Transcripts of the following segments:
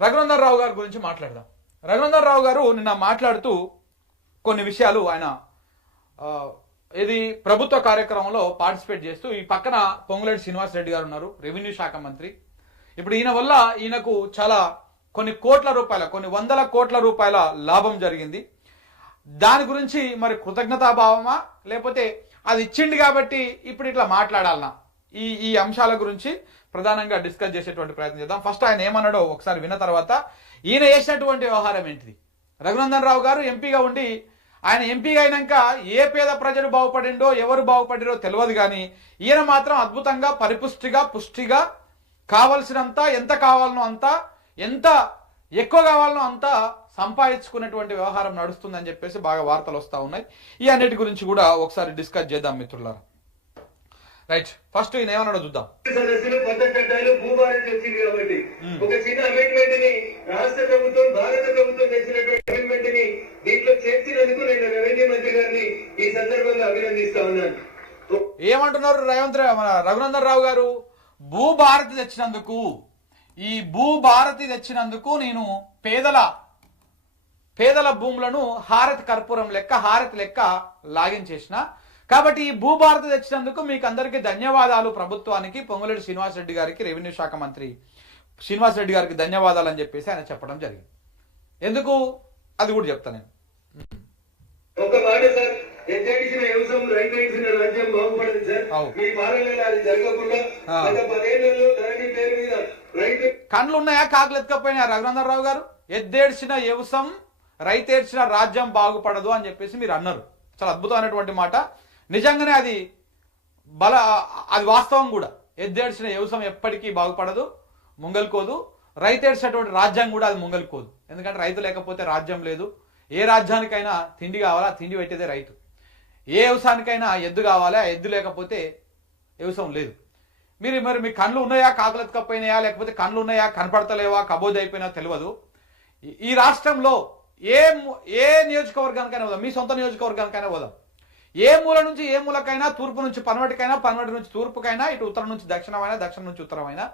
రఘునందన్ రావు గారి గురించి మాట్లాడదాం. రఘునందన్ రావు గారు నిన్న మాట్లాడుతూ కొన్ని విషయాలు ఆయన ఇది ప్రభుత్వ కార్యక్రమంలో పార్టిసిపేట్ చేస్తూ ఈ పక్కన పొంగులేటి శ్రీనివాస్ రెడ్డి గారు ఉన్నారు, రెవెన్యూ శాఖ మంత్రి. ఇప్పుడు ఈయన వల్ల ఈయనకు చాలా కొన్ని కోట్ల రూపాయల, కొన్ని వందల కోట్ల రూపాయల లాభం జరిగింది. దాని గురించి మరి కృతజ్ఞతాభావమా లేకపోతే అది ఇచ్చింది కాబట్టి ఇప్పుడు ఇట్లా మాట్లాడాలనా, ఈ అంశాల గురించి ప్రధానంగా డిస్కస్ చేసేటువంటి ప్రయత్నం చేద్దాం. ఫస్ట్ ఆయన ఏమన్నాడో ఒకసారి విన్న తర్వాత ఈయన చేసినటువంటి వ్యవహారం ఏంటిది. రఘునందన్ రావు గారు ఎంపీగా ఉండి ఆయన ఎంపీగా అయినాక ఏ పేద ప్రజలు బాగుపడిండో ఎవరు బాగుపడిరో తెలియదు, కానీ ఈయన మాత్రం అద్భుతంగా పరిపుష్టిగా పుష్టిగా కావలసినంత ఎంత కావాలనో అంత, ఎంత ఎక్కువ కావాలనో అంత సంపాదించుకునేటువంటి వ్యవహారం నడుస్తుందని చెప్పేసి బాగా వార్తలు వస్తూ ఉన్నాయి. ఈ అన్నిటి గురించి కూడా ఒకసారి డిస్కస్ చేద్దాం మిత్రులారా. రైట్, ఫస్ట్ ఈయన ఏమన్నాడో చూద్దాం. సదస్సులు కొత్త చట్టాలు భూభారతి వచ్చింది కాబట్టి ఒక చిన్న అమెండ్మెంట్ ని రాష్ట్ర ప్రభుత్వం భారత ప్రభుత్వం తెచ్చినటువంటి అమెండ్మెంట్ ని దీంట్లో చేర్చినందుకు నేను రెవెన్యూ మంత్రి గారిని ఈ సందర్భంగా అభినందిస్తా ఉన్నాను. ఏమంటున్నారు రఘునందన్ రావు గారు? భూభారతి తెచ్చినందుకు, ఈ భూభారతి తెచ్చినందుకు నేను పేదల భూములను హారతి కర్పూరం లెక్క, హారతి లెక్క లాగించేసిన. కాబట్టి ఈ భూభారతి తెచ్చినందుకు మీకు అందరికీ ధన్యవాదాలు, ప్రభుత్వానికి, పొంగులేటి శ్రీనివాస్ రెడ్డి గారికి, రెవెన్యూ శాఖ మంత్రి శ్రీనివాస్ రెడ్డి గారికి ధన్యవాదాలు అని చెప్పేసి ఆయన చెప్పడం జరిగింది. ఎందుకు అది కూడా చెప్తా నేను. ఒక మాట సార్, ఎత్తేసిన వ్యవసాయం రైతు ఇచ్చిన రాజ్యం బాగుపడదు సార్. మీ పాలనలో అది జరగకుండా గత 10 ఏళ్లలో ధరణి పేరు మీద రైతు కండ్లు ఉన్నాయా కాకులు ఎత్తుకపోయినా? రఘునందన్ రావు గారు ఎద్దేడ్చిన వ్యవసాయం రైతేడ్చిన రాజ్యం బాగుపడదు అని చెప్పేసి మీరు అన్నారు. చాలా అద్భుతమైనటువంటి మాట. నిజంగానే అది వాస్తవం కూడా. ఎద్దేడ్చిన వ్యవసాయం ఎప్పటికీ బాగుపడదు, ముంగల్కోదు. రైతేడ్చినటువంటి రాజ్యం కూడా అది ముంగల్కోదు. ఎందుకంటే రైతు లేకపోతే రాజ్యం లేదు. ఏ రాజ్యానికైనా తిండి కావాలా, తిండి పెట్టేదే రైతు. ఏ వ్యవసాయానికైనా ఎద్దు కావాలా, ఎద్దు లేకపోతే వ్యవసాయం లేదు. మరి మీ కళ్ళు ఉన్నాయా కాకులు ఎత్తుకపోయినాయా, లేకపోతే కళ్ళు ఉన్నాయా కనపడతలేవా, కబోజ్ అయిపోయినా తెలియదు. ఈ రాష్ట్రంలో ఏ నియోజకవర్గానికైనా పోదాం, మీ సొంత నియోజకవర్గానికైనా పోదాం, ఏ మూల నుంచి ఏ మూలకైనా, తూర్పు నుంచి పనవటికైనా, పనవటి నుంచి తూర్పుకైనా, ఇటు ఉత్తరం నుంచి దక్షిణమైనా, దక్షిణం నుంచి ఉత్తరమైనా,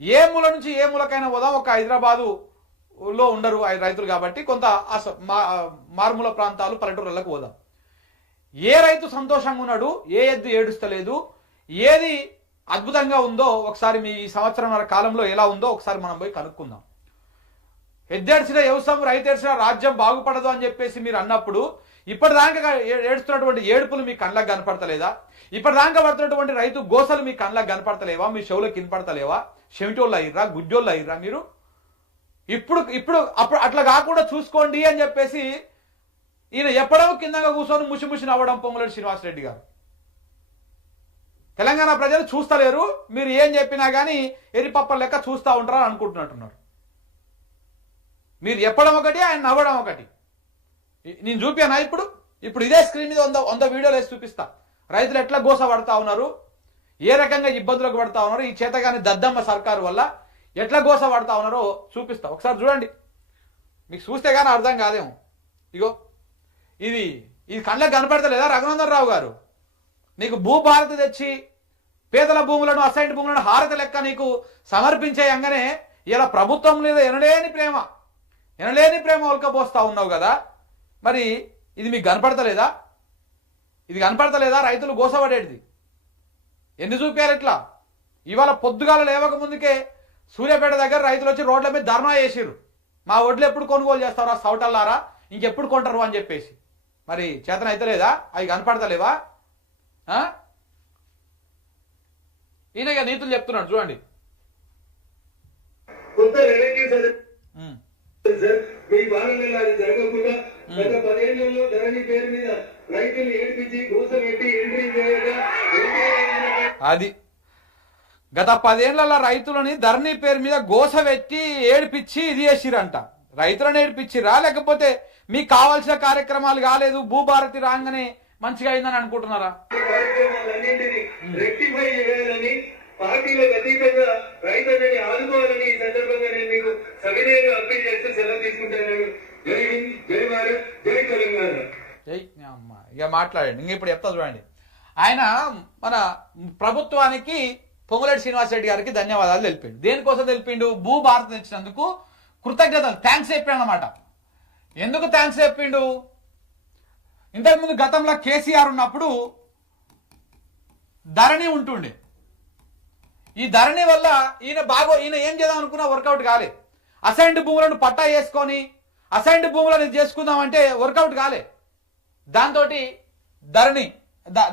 ఏ మూల నుంచి ఏ మూలకైనా పోదాం. ఒక హైదరాబాదులో ఉండరు రైతులు కాబట్టి కొంత మారుమూల ప్రాంతాలు, పల్లెటూరులకు పోదాం. ఏ రైతు సంతోషంగా ఉన్నాడు, ఏ ఎద్దు ఏడుస్తలేదు, ఏది అద్భుతంగా ఉందో ఒకసారి మీ సంవత్సరంన్నర కాలంలో ఎలా ఉందో ఒకసారి మనం పోయి కనుక్కుందాం. ఎద్దేడ్చిన వ్యవసాయం రైతేడ్చిన రాజ్యం బాగుపడదు అని చెప్పేసి మీరు అన్నప్పుడు ఇప్పటిదాకా ఏడుస్తున్నటువంటి ఏడుపులు మీ కళ్ళకు కనపడతలేదా? ఇప్పటిదాకా పడుతున్నటువంటి రైతు గోసలు మీ కళ్ళకు కనపడతలేవా? మీ చెవులకు వినపడతలేవా? చెవిటోళ్ళు అయ్యిర్రా, గుడ్డోళ్ళు అయ్యిర్రా మీరు? ఇప్పుడు అట్లా కాకుండా చూసుకోండి అని చెప్పేసి ఈయన ఎప్పుడో కిందగా కూర్చొని ముసి నవ్వడం పొంగులేటి శ్రీనివాస్ రెడ్డి గారు. తెలంగాణ ప్రజలు చూస్తలేరు, మీరు ఏం చెప్పినా కానీ ఎరిపప్పల లెక్క చూస్తూ ఉంటారని అనుకుంటున్నట్టున్నారు. మీరు చెప్పడం ఒకటి, ఆయన నవ్వడం ఒకటి. నేను చూపానా? ఇప్పుడు ఇదే స్క్రీన్ మీద 100 వీడియోలు వేసి చూపిస్తా. రైతులు ఎట్లా గోస పడతా ఉన్నారు, ఏ రకంగా ఇబ్బందులకు పడతా ఉన్నారు, ఈ చేతగాని దద్దమ్మ సర్కారు వల్ల ఎట్లా గోస పడతా ఉన్నారో చూపిస్తా. ఒకసారి చూడండి, మీకు చూస్తే కానీ అర్థం కాదేమో. ఇగో ఇది కళ్ళకు కనపడతలేదా రఘునందన్ రావు గారు? నీకు భూభారతి తెచ్చి పేదల భూములను, అసైన్డ్ భూములను హారతి లెక్క నీకు సమర్పించేయంగానే ఇలా ప్రభుత్వం మీద ఎనలేని ప్రేమ ఉల్కపోస్తా ఉన్నావు కదా. మరి ఇది మీకు కనపడతలేదా? ఇది కనపడతలేదా? రైతులు గోసపడేది ఎన్ని చూపారు ఇట్లా? ఇవాళ పొద్దుగాల లేవక ముందుకే సూర్యాపేట దగ్గర రైతులు వచ్చి రోడ్ల మీద ధర్నా చేసిర్రు. మా ఒడ్లు ఎప్పుడు కొనుగోలు చేస్తారా సౌటల్లారా, ఇంకెప్పుడు కొంటారు అని చెప్పేసి. మరి చేతన అయితే లేదా? అవి కనపడతలేవా? ఈయన నీతులు చెప్తున్నాడు చూడండి. మీ పాలనలో అది జరగకుండా గత 10 ఏళ్లలో ధరణి పేరు మీద రైతులు ఏడిపించి గోసపెట్టి అది గత 10 ఏళ్లలో రైతులని ధరణి పేరు మీద గోస పెట్టి ఏడిపించి ఇది చేసిరంట. రైతులను ఏడిపించిరా, లేకపోతే మీకు కావాల్సిన కార్యక్రమాలు కాలేదు, భూభారతి రాగానే మంచిగా అయిందని అనుకుంటున్నారా? కార్యక్రమాలన్నింటినీ రెక్టిఫై చేయాలని, పార్టీలకు అతీతంగా రైతులని ఆదుకోవాలని ఈ సందర్భంగా నేను మీకు సవినయంగా అప్పీల్ చేస్తూ సెలవు తీసుకుంటున్నాను. జై హింద్, జై భారత్, జై తెలంగాణ. జై అమ్మ. ఇక మాట్లాడండి, ఇంక ఇప్పుడు చెప్తా చూడండి. ఆయన మన ప్రభుత్వానికి పొంగులేటి శ్రీనివాస్ రెడ్డి గారికి ధన్యవాదాలు తెలిపిండు. దేనికోసం తెలిపిండు? భూభారతి తెచ్చినందుకు కృతజ్ఞతలు థ్యాంక్స్ చెప్పాడు అన్నమాట. ఎందుకు థ్యాంక్స్ చెప్పిండు? ఇంతకుముందు గతంలో కేసీఆర్ ఉన్నప్పుడు ధరణి ఉంటుండే. ఈ ధరణి వల్ల ఈయన ఏం చేద్దాం అనుకున్నా వర్కౌట్ కాలే. అసైన్డ్ భూములను పట్టా వేసుకొని అసైన్డ్ భూములను చేసుకుందామంటే వర్కౌట్ కాలే. దాంతో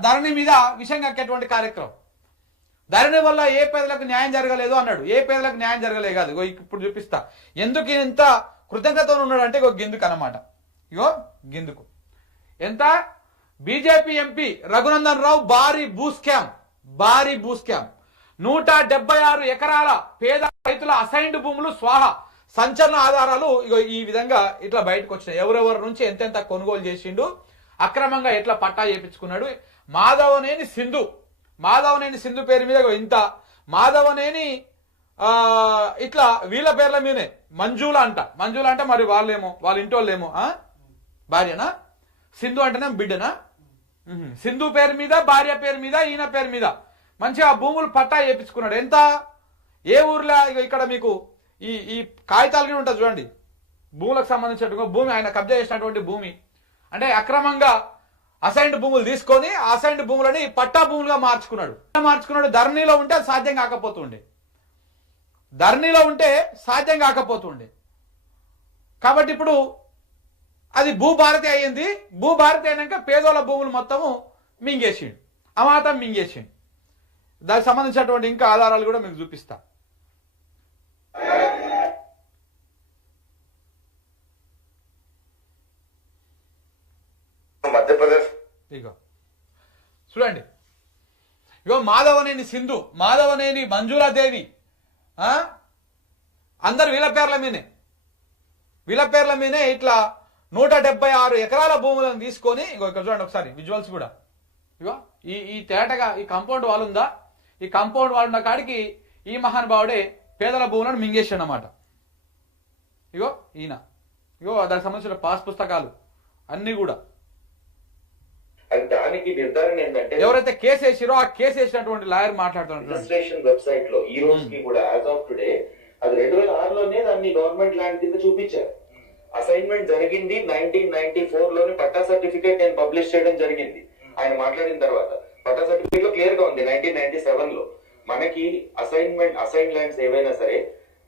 ధరణి మీద విషయం కక్కేటువంటి కార్యక్రమం. ధరణి వల్ల ఏ పేదలకు న్యాయం జరగలేదు అన్నాడు. ఏ పేదలకు న్యాయం జరగలేదు కాదు. ఇప్పుడు చూపిస్తా ఎందుకు ఇంత కృతజ్ఞతతో ఉన్నాడు అంటే గిందుకు అన్నమాట. గిందుకు ఎంత బీజేపీ ఎంపీ రఘునందన్ రావు భారీ భూ స్కామ్ 176 ఎకరాల పేద రైతుల అసైన్డ్ భూములు స్వాహా. సంచలన ఆధారాలు ఈ విధంగా ఇట్లా బయటకు వచ్చినాయి. ఎవరెవరి నుంచి ఎంతెంత కొనుగోలు చేసిండు, అక్రమంగా ఎట్లా పట్టా చేయించుకున్నాడు. మాధవనేని సింధు పేరు మీద ఇంత, మాధవనేని ఇట్లా వీళ్ళ పేర్ల మీదే మంజుల అంట మరి వాళ్ళ ఇంటోళ్ళేమో భార్యనా, సింధు అంటేనే బిడ్డనా, సింధు పేరు మీద భార్య పేరు మీద ఈయన పేరు మీద మంచిగా భూములు పట్టా చేయించుకున్నాడు. ఎంత ఏ ఊర్లో ఇక్కడ మీకు ఈ కాగితాలు ఉంటుంది చూడండి, భూములకు సంబంధించిన భూమి ఆయన కబ్జా చేసినటువంటి భూమి అంటే అక్రమంగా అసైన్డ్ భూములు తీసుకొని ఆ అసైన్డ్ భూములని పట్టా భూములుగా మార్చుకున్నాడు. ధరణిలో ఉంటే సాధ్యం కాకపోతుండే. కాబట్టి ఇప్పుడు అది భూభారతి అయ్యింది. భూభారతి అయినాక పేదోళ్ళ భూములు మొత్తము మింగేసిండు, అమాతం మింగేసిండు. దానికి సంబంధించినటువంటి ఇంకా ఆధారాలు కూడా మీకు చూపిస్తా. మధ్యప్రదేశ్ చూడండి, మాధవనేని సింధు, మాధవనేని మంజులాదేవి అందరు వీళ్ళ పేర్ల మీదే ఇట్లా 176 ఎకరాల భూములను తీసుకొని ఇక్కడ చూడండి ఒకసారి విజువల్స్ కూడా. ఈ తేటగా ఈ కాంపౌండ్ వాల్ ఉందా, ఈ కాంపౌండ్ వాల్ ఉన్న కాడికి ఈ మహానుభావుడే పేదల భూములను మింగేశాడు అన్నమాట. ఈయన దానికి సంబంధించిన పాస్ పుస్తకాలు అన్ని కూడా. దానికి నిర్ధారణ ఏంటంటే ఎవరైతే కేసు వేసిరో ఆ కేసు వేసినటువంటి లాయర్ మాట్లాడుతున్నారు. రిజిస్ట్రేషన్ వెబ్సైట్ లో ఈ రోజుకి కూడా యాజ్ ఆఫ్ టుడే అది 2006లోనే దాన్ని గవర్నమెంట్ ల్యాండ్ కింద చూపించారు. అసైన్మెంట్ జరిగింది 1994 లోనే పట్టా సర్టిఫికేట్ నేను పబ్లిష్ చేయడం జరిగింది. ఆయన మాట్లాడిన తర్వాత పట్టా సర్టిఫికేట్ లో క్లియర్ గా ఉంది 1997 లో. మనకి అసైన్ ల్యాండ్స్ ఏవైనా సరే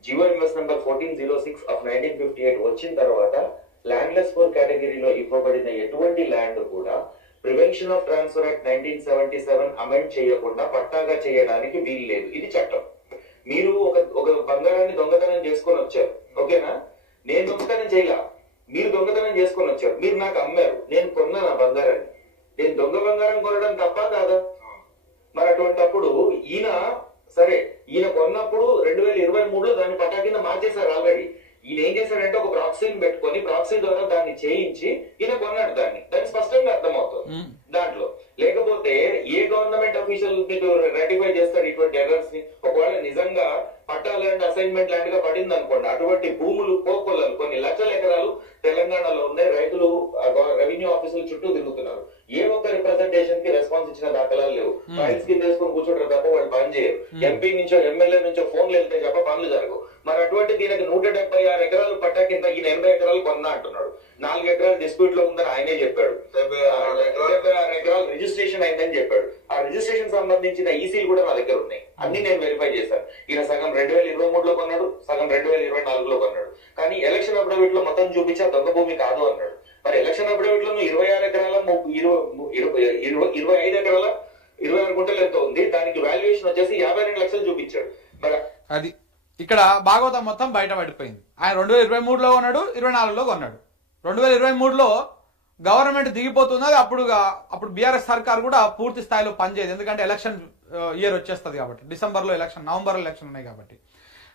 జియో ఎంఎస్ నంబర్ 1406 ఆఫ్ 1958 వచ్చిన తర్వాత ల్యాండ్లెస్ 4 కేటగిరీలో ఇవ్వబడిన ఎటువంటి ల్యాండ్ కూడా prevention of transfer act 1977 amend చేయకుండా పట్టాగా చేయడానికి వీలు లేదు. ఇది చట్టం. మీరు ఒక బంగారాన్ని దొంగతనం చేసుకొని వచ్చారు, ఓకేనా? నేను దొంగతనం చేయలా, మీరు దొంగతనం చేసుకొని వచ్చారు. మీరు నాకు అమ్మారు, నేను కొన్నాను ఆ బంగారాన్ని. నేను దొంగ బంగారం కొనడం తప్ప కాదా? మరి అటువంటిప్పుడు ఈయన కొన్నప్పుడు 2023లో దాన్ని పట్టా కింద మార్చేశారు ఆల్రెడీ. ఈయన ఏం చేశాడంటే ఒక ప్రాక్సీని పెట్టుకొని ప్రాక్సీ ద్వారా దాన్ని చేయించి ఈయన కొన్నాడు దాన్ని స్పష్టంగా అర్థమవుతుంది దాంట్లో. లేకపోతే ఏ గవర్నమెంట్ అఫీషియల్ మీకు రెటిఫై చేస్తాడు ఇటువంటి ఎర్రర్స్ ని? ఒకవేళ నిజంగా పట్టా ల్యాండ్ అసైన్మెంట్ ల్యాండ్ గా పడింది అనుకోండి, అటువంటి భూములు కోకొల్లలు కొన్ని లక్షల ఎకరాలు తెలంగాణలో ఉన్నాయి. రైతులు రెవెన్యూ ఆఫీసులు చుట్టూ తిరుగుతున్నారు. ఏ ఒక్క రిప్రజెంటేషన్ కి రెస్పాన్స్ ఇచ్చిన దాఖలాలు లేవు. ఫైల్స్ కింద వేసుకొని కూర్చుంటారు తప్ప వాళ్ళు పని చేయరు. ఎంపీ నుంచో ఎమ్మెల్యే నుంచో ఫోన్లు వెళ్తే తప్ప పనులు జరగవు. మరి అటువంటి దీనికి 176 ఎకరాలు పట్టా కింద ఈయన 80 ఎకరాలు కొన్నా అంటున్నాడు. 4 ఎకరాలు డిస్ప్యూట్ లో ఉందని ఆయనే చెప్పాడు. 76 ఎకరాలు రిజిస్ట్రేషన్ అయిందని చెప్పాడు. ఆ రిజిస్ట్రేషన్ సంబంధించిన ఈసీలు కూడా నా దగ్గర ఉన్నాయి, అన్ని నేను వెరిఫై చేశాను. ఈయన సగం 2023లో కొన్నాడు, సగం 2024లో కొన్నాడు. కానీ ఎలక్షన్ అఫిడవిట్ లో మొత్తం చూపించా దొంగ భూమి కాదు అన్నాడు. మరి ఎలక్షన్ అఫిడవిట్ లో 26 ఎకరాల 25 ఎకరాల 26 గుంటలు ఎంత ఉంది, దానికి వాల్యుయేషన్ వచ్చేసి 52 లక్షలు చూపించాడు. మరి అది ఇక్కడ భాగవతం మొత్తం బయట పడిపోయింది. ఆయన 2023లో కొన్నాడు, 24లో కొన్నాడు. 2023లో గవర్నమెంట్ దిగిపోతున్నది. అప్పుడు బీఆర్ఎస్ సర్కార్ కూడా పూర్తి స్థాయిలో పనిచేయదు, ఎందుకంటే ఎలక్షన్ ఇయర్ వచ్చేస్తుంది కాబట్టి. డిసెంబర్లో ఎలక్షన్, నవంబర్లో ఎలక్షన్ ఉన్నాయి కాబట్టి.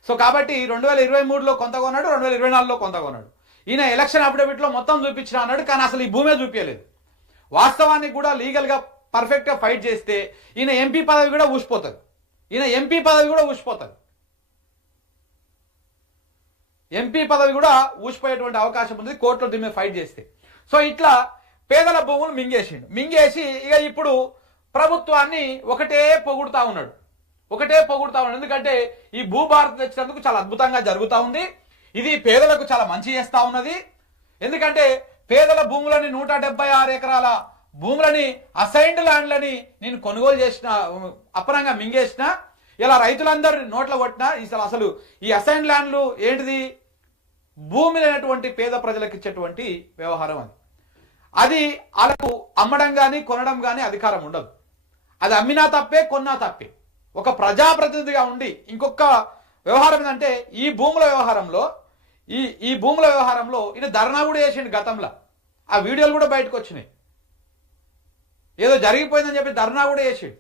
సో కాబట్టి 2023లో కొంత కొన్నాడు, 2024లో కొంత కొన్నాడు. ఈయన ఎలక్షన్ అఫిడవిట్ లో మొత్తం చూపించిన అన్నాడు, కానీ అసలు ఈ భూమే చూపించలేదు. వాస్తవానికి కూడా లీగల్ గా పర్ఫెక్ట్ గా ఫైట్ చేస్తే ఈయన ఎంపీ పదవి కూడా ఊసిపోతుంది. ఎంపీ పదవి కూడా ఊసిపోయేటువంటి అవకాశం ఉంది కోర్టులో దీని మీద ఫైట్ చేస్తే. సో ఇట్లా పేదల భూములు మింగేసి ఇక ఇప్పుడు ప్రభుత్వాన్ని ఒకటే పొగుడుతా ఉన్నాడు. ఎందుకంటే ఈ భూభారతి తెచ్చినందుకు చాలా అద్భుతంగా జరుగుతూ ఉంది. ఇది పేదలకు చాలా మంచి చేస్తా ఉన్నది. ఎందుకంటే పేదల భూములని 176 ఎకరాల భూములని అసైన్డ్ ల్యాండ్లని నేను కొనుగోలు చేసిన, అపరంగా మింగేసిన, ఇలా రైతులందరూ నోట్ల కొట్టినా అసలు ఈ అసైన్డ్ ల్యాండ్లు ఏంటిది? భూమి లేనటువంటి పేద ప్రజలకు ఇచ్చేటువంటి వ్యవహారం అది వాళ్ళకు అమ్మడం కానీ కొనడం కానీ అధికారం ఉండదు. అది అమ్మినా తప్పే, కొన్నా తప్పే. ఒక ప్రజాప్రతినిధిగా ఉండి ఇంకొక వ్యవహారం ఏంటంటే ఈ భూముల వ్యవహారంలో ఈయన ధర్నా కూడా చేసిండు గతంలో. ఆ వీడియోలు కూడా బయటకు వచ్చినాయి. ఏదో జరిగిపోయిందని చెప్పి ధర్నా కూడా చేసిండు.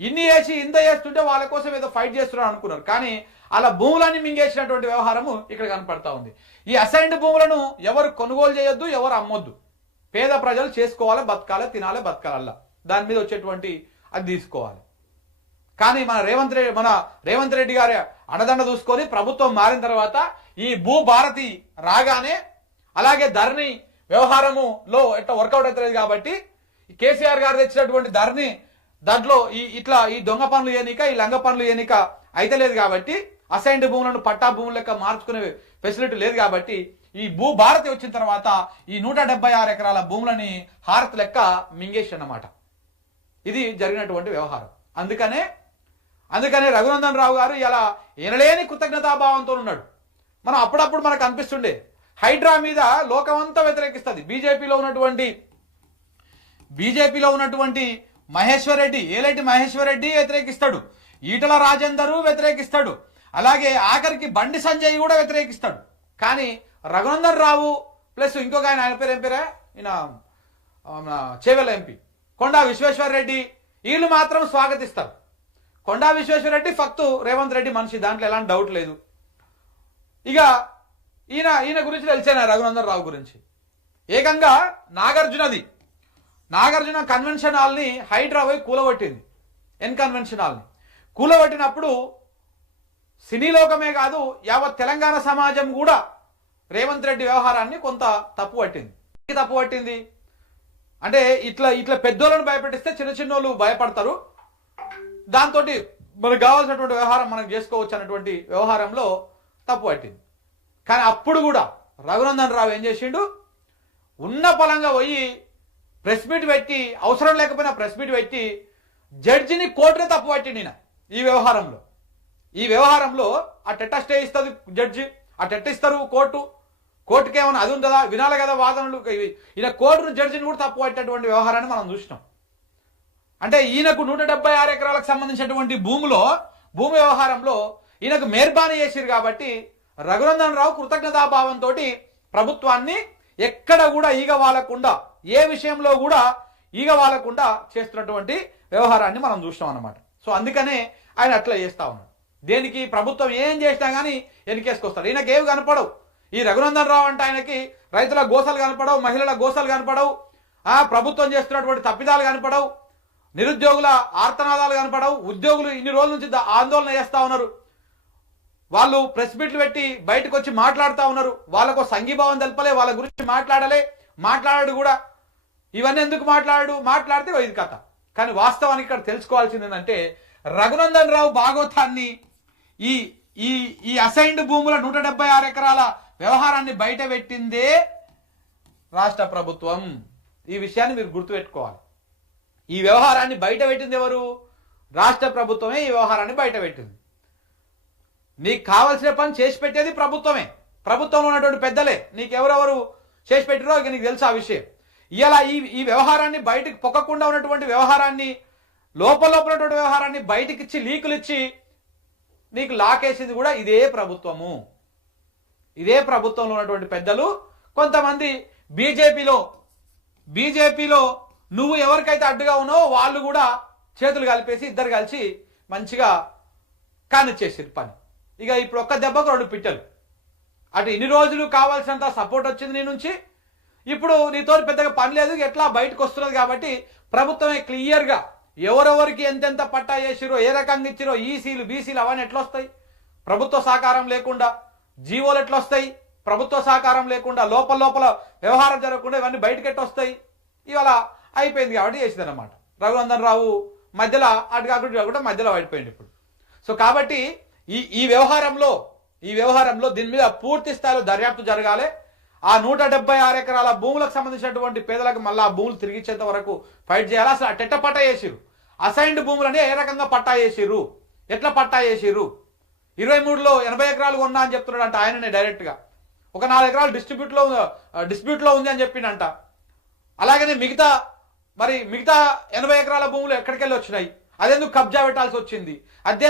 ఇన్ని చేసి ఇంత చేస్తుంటే వాళ్ళ కోసం ఏదో ఫైట్ చేస్తున్నారు అనుకున్నారు. కానీ అలా భూములన్నీ మింగేసినటువంటి వ్యవహారము ఇక్కడ కనపడతా ఉంది. ఈ అసైన్డ్ భూములను ఎవరు కొనుగోలు చేయొద్దు, ఎవరు అమ్మొద్దు. పేద ప్రజలు చేసుకోవాలి, బతకాలి, తినాలి, బతకాలల్లా. దాని మీద వచ్చేటువంటి అది తీసుకోవాలి. కానీ మన రేవంత్ రెడ్డి గారి అండదండ చూసుకొని ప్రభుత్వం మారిన తర్వాత ఈ భూభారతి రాగానే అలాగే ధరణి వ్యవహారములో ఎట్లా వర్కౌట్ అవుతలేదు కాబట్టి కేసీఆర్ గారు తెచ్చినటువంటి ధరణి దాంట్లో ఈ దొంగ పనులు ఏనిక, ఈ లంగ పనులు ఏనిక అయితే లేదు కాబట్టి, అసైన్డ్ భూములను పట్టా భూముల లెక్క మార్చుకునే ఫెసిలిటీ లేదు కాబట్టి ఈ భూభారతి వచ్చిన తర్వాత ఈ 176 ఎకరాల భూములని హారతి లెక్క మింగేసి అన్నమాట. ఇది జరిగినటువంటి వ్యవహారం. అందుకనే రఘునందన్ రావు గారు ఇలా ఎనలేని కృతజ్ఞతాభావంతో ఉన్నాడు. మనం అప్పుడప్పుడు మనకు అనిపిస్తుండే హైడ్రా మీద లోకమంతా వ్యతిరేకిస్తుంది. బీజేపీలో ఉన్నటువంటి మహేశ్వర్ రెడ్డి, ఏలేటి మహేశ్వర్ రెడ్డి వ్యతిరేకిస్తాడు, ఈటల రాజేందరు వ్యతిరేకిస్తాడు, అలాగే ఆఖరికి బండి సంజయ్ కూడా వ్యతిరేకిస్తాడు. కానీ రఘునందన్ రావు ప్లస్ ఇంకొక ఆయన పేరు ఏం పేరా, ఈయన చేవెళ్ళ ఎంపీ కొండా విశ్వేశ్వర్ రెడ్డి, వీళ్ళు మాత్రం స్వాగతిస్తారు. కొండా విశ్వేశ్వర రెడ్డి ఫక్తు రేవంత్ రెడ్డి మనిషి, దాంట్లో ఎలాంటి డౌట్ లేదు. ఇక ఈయన గురించి తెలిసేనా రఘునందన్ రావు గురించి? ఏకంగా నాగార్జున కన్వెన్షన్ హాల్ని హైడ్రా పోయి కూలగొట్టింది. కన్వెన్షన్ హాల్ని కూలగొట్టినప్పుడు సినీలోకమే కాదు యావత్ తెలంగాణ సమాజం కూడా రేవంత్ రెడ్డి వ్యవహారాన్ని కొంత తప్పు పట్టింది. అంటే ఇట్లా పెద్దోళ్ళను భయపెట్టిస్తే చిన్నోళ్ళు భయపడతారు, దాంతో మనకు కావాల్సినటువంటి వ్యవహారం మనం చేసుకోవచ్చు అన్నటువంటి వ్యవహారంలో తప్పు పట్టింది. కానీ అప్పుడు కూడా రఘునందన్ రావు ఏం చేసిండు, ఉన్న పొలంగా పోయి ప్రెస్ మీట్ పెట్టి, అవసరం లేకపోయినా ప్రెస్ మీట్ పెట్టి జడ్జిని కోర్టునే తప్పు పట్టిండు. ఈ వ్యవహారంలో ఆ టెట్ట స్టే ఇస్తుంది జడ్జి, ఆ టెట్ట ఇస్తారు కోర్టుకి ఏమైనా అది ఉంటుందా? వినాలి కదా వాదనలు. ఈయన కోర్టును జడ్జిని కూడా తప్పు పట్టేటువంటి వ్యవహారాన్ని మనం చూసినాం. అంటే ఈయనకు 176 ఎకరాలకు సంబంధించినటువంటి భూమి వ్యవహారంలో ఈయనకు మేర్బానీ చేసిరు కాబట్టి రఘునందన్ రావు కృతజ్ఞతాభావంతో ప్రభుత్వాన్ని ఎక్కడ కూడా ఈగ వాలకుండా, ఏ విషయంలో కూడా ఈగ వాలకుండా చేస్తున్నటువంటి వ్యవహారాన్ని మనం చూసినాం అన్నమాట. సో అందుకనే ఆయన అట్లా చేస్తా ఉన్నాడు. దేనికి ప్రభుత్వం ఏం చేసినా కానీ వెనకేసుకొస్తాడు. ఈయనకేవి కనపడవు. ఈ రఘునందన్ రావు అంటే ఆయనకి రైతుల గోసలు కనపడవు, మహిళల గోసలు కనపడవు, ప్రభుత్వం చేస్తున్నటువంటి తప్పిదాలు కనపడవు, నిరుద్యోగుల ఆర్తనాదాలు కనపడవు. ఉద్యోగులు ఇన్ని రోజుల నుంచి ఆందోళన చేస్తా ఉన్నారు. వాళ్ళు ప్రెస్ మీట్లు పెట్టి బయటకు వచ్చి మాట్లాడుతూ ఉన్నారు. వాళ్ళకు సంఘీభావం తెలపలే, వాళ్ళ గురించి మాట్లాడాడు కూడా. ఇవన్నీ ఎందుకు మాట్లాడితే ఇది కథ. కానీ వాస్తవానికి ఇక్కడ తెలుసుకోవాల్సింది ఏంటంటే రఘునందన్ రావు భాగవతాన్ని ఈ అసైన్డ్ భూముల 176 ఎకరాల వ్యవహారాన్ని బయట పెట్టిందే రాష్ట్ర ప్రభుత్వం. ఈ విషయాన్ని మీరు గుర్తుపెట్టుకోవాలి. ఈ వ్యవహారాన్ని బయట పెట్టింది ఎవరు? రాష్ట్ర ప్రభుత్వమే ఈ వ్యవహారాన్ని బయట పెట్టింది. నీకు కావాల్సిన పని చేసి పెట్టేది ప్రభుత్వమే. ప్రభుత్వంలో ఉన్నటువంటి పెద్దలే నీకు ఎవరెవరు చేసి పెట్టిరో ఇక నీకు తెలుసు ఆ విషయం. ఇలా ఈ వ్యవహారాన్ని బయటకు పొక్కకుండా ఉన్నటువంటి వ్యవహారాన్ని, లోపలటువంటి వ్యవహారాన్ని బయటకి ఇచ్చి లీకులు ఇచ్చి నీకు లాకేసింది కూడా ఇదే ప్రభుత్వము. ఇదే ప్రభుత్వంలో ఉన్నటువంటి పెద్దలు. కొంతమంది బీజేపీలో నువ్వు ఎవరికైతే అడ్డుగా ఉన్నావో వాళ్ళు కూడా చేతులు కలిపేసి ఇద్దరు కలిసి మంచిగా కానిచ్చేసారు పని. ఇక ఇప్పుడు ఒక్క దెబ్బకు 2 పిట్టలు. అటు ఇన్ని రోజులు కావాల్సినంత సపోర్ట్ వచ్చింది నీ నుంచి, ఇప్పుడు నీతో పెద్దగా పని లేదు, ఎట్లా బయటకు వస్తున్నది కాబట్టి ప్రభుత్వమే క్లియర్గా ఎవరెవరికి ఎంతెంత పట్టా చేసిరో, ఏ రకంగా ఇచ్చిరో, ఈసీలు బీసీలు అవన్నీ ఎట్లా వస్తాయి? ప్రభుత్వ సహకారం లేకుండా జీవోలు ఎట్లా వస్తాయి? ప్రభుత్వ సహకారం లేకుండా లోపల వ్యవహారం జరగకుండా ఇవన్నీ బయటకు ఎట్లా వస్తాయి? ఇవాళ అయిపోయింది కాబట్టి చేసింది అనమాట. రఘునందన్ రావు మధ్యలో అటు కాకుండా మధ్యలో పడిపోయింది ఇప్పుడు. సో కాబట్టి ఈ వ్యవహారంలో ఈ వ్యవహారంలో దీని మీద పూర్తి స్థాయిలో దర్యాప్తు జరగాలి. ఆ 176 ఎకరాల భూములకు సంబంధించినటువంటి పేదలకు మళ్ళీ ఆ భూములు తిరిగిచ్చేంత వరకు ఫైట్ చేయాలి. అసలు టెట్ట పట్టా చేసిరు, అసైన్డ్ భూములని ఏ రకంగా పట్టా చేసిర్రు, ఎట్లా పట్టా చేసిర్రు? 23లో 80 ఎకరాలు కొన్నా అని చెప్తున్నాడు అంట ఆయననే డైరెక్ట్ గా. ఒక 4 ఎకరాలు డిస్ప్యూట్ లో ఉంది అని చెప్పిండంట. అలాగనే మిగతా 80 ఎకరాల భూములు ఎక్కడికెళ్ళి వచ్చినాయి, అదెందుకు కబ్జా పెట్టాల్సి వచ్చింది, అది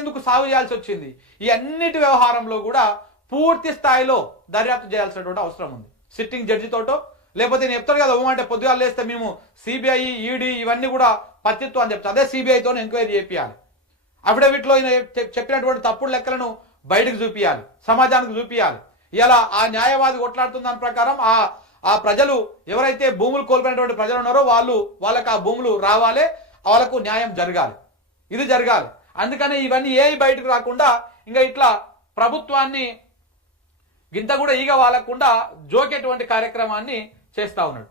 ఎందుకు సాగు చేయాల్సి వచ్చింది? ఈ అన్నిటి వ్యవహారంలో కూడా పూర్తి స్థాయిలో దర్యాప్తు చేయాల్సినటువంటి అవసరం ఉంది. సిట్టింగ్ జడ్జితోటో లేకపోతే నేను చెప్తాను కదా అంటే పొద్దుగాలు లేస్తే మేము సిబిఐ ఈడీ ఇవన్నీ కూడా పత్తిత్వం అని చెప్తాను. అదే సిబిఐతో ఎంక్వైరీ చేపియాలి. అఫిడవిట్లో చెప్పినటువంటి తప్పుడు లెక్కలను బయటకు చూపియాలి, సమాజానికి చూపియాలి. ఇలా ఆ న్యాయవాది కొట్లాడుతున్న దాని ప్రకారం ఆ ప్రజలు ఎవరైతే భూములు కోల్పోయినటువంటి ప్రజలు ఉన్నారో వాళ్ళకి ఆ భూములు రావాలి, వాళ్ళకు న్యాయం జరగాలి. ఇది జరగాలి. అందుకని ఇవన్నీ బయటకు రాకుండా ఇంకా ఇట్లా ప్రభుత్వాన్ని గింత కూడా ఈగ వాలకుండా జోకేటువంటి కార్యక్రమాన్ని చేస్తా ఉన్నాడు.